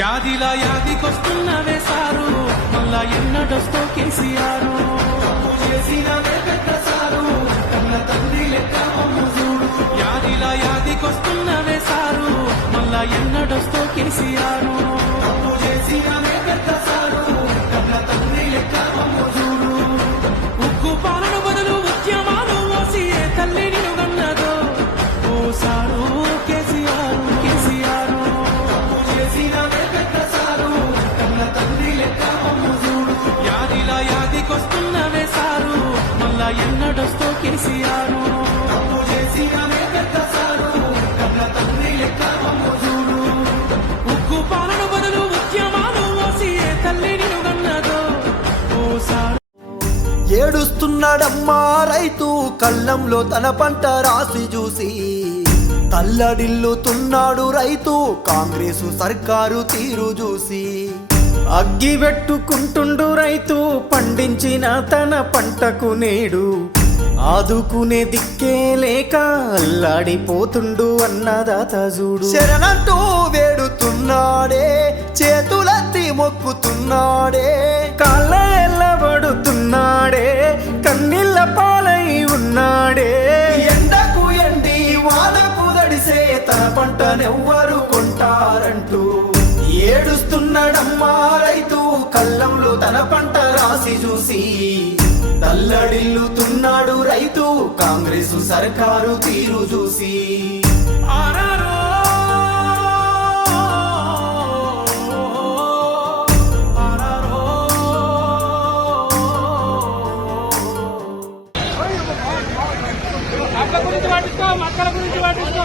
యాదిలా యాదికొస్తున్నవే sir మళ్ళా ఎన్నడొస్తో కేసీఆర్ చేసినవే పెద్ద సారు కన్న తండ్రి లెక్క మమ్ము చూడు. యాదిలా యాదికొస్తున్నవే సారు మళ్ళా ఎన్నడొస్తో కేసీఆర్ చేసినవే పెద్ద సారు కన్న తండ్రి లెక్క మమ్ము చూడు. ఉక్కు పాలన బదులు ఉద్యమాలు మోసి ఏ తల్లి నిన్ను గన్నదో ఓ సారు కేసీఆర్ కేసీఆర్ చేసినవే పెద్ద సారు కన్న తండ్రి లెక్క మమ్ము చూడు. యాదిలా యాదికొస్తున్నవే సారు మళ్ళా ఎన్నడొస్తో కేసీఆర్ చేసినవే పెద్ద సారు కన్న తండ్రి లెక్క మమ్ము చూడు. ఉక్కు పాలన బదులు ఉద్యమాలు మోసి ఏ తల్లి నిన్ను గన్నదో ఓ సారు. ఏడుస్తున్నాడమ్మా రైతు కళ్ళంలో తన పంట రాసి చూసి, తల్లడిల్లుతున్నాడు రైతు కాంగ్రెసు సర్కారు తీరు చూసి. అగ్గి పెట్టుకుంటుండు రైతు పండించిన తన పంటకు నేడు, ఆదుకునే దిక్కే లేక అల్లాడిపోతుండు అన్నదాత చూడు. శరణంటూ వేడుతున్నాడే చేతులెత్తి మొక్కుతున్నాడే, కాళ్ళ ఎల్లబడుతున్నాడే కన్నీళ్ళ పాలై ఉన్నాడే. ఎండకు ఎండి వానకు దడిసే తన పంటనెవ్వరు కొంటారంటూ ఏడుస్తున్నాడమ్మా రైతు కళ్ళంలో తన పంట రాసి చూసి. తల్లడిల్లుతున్నాడు రైతు కాంగ్రెసు సర్కారు తీరు చూసి. ఆరారో ఆరారో అక్క గురించి పట్టించుకో, మక్కల గురించి పట్టించుకో.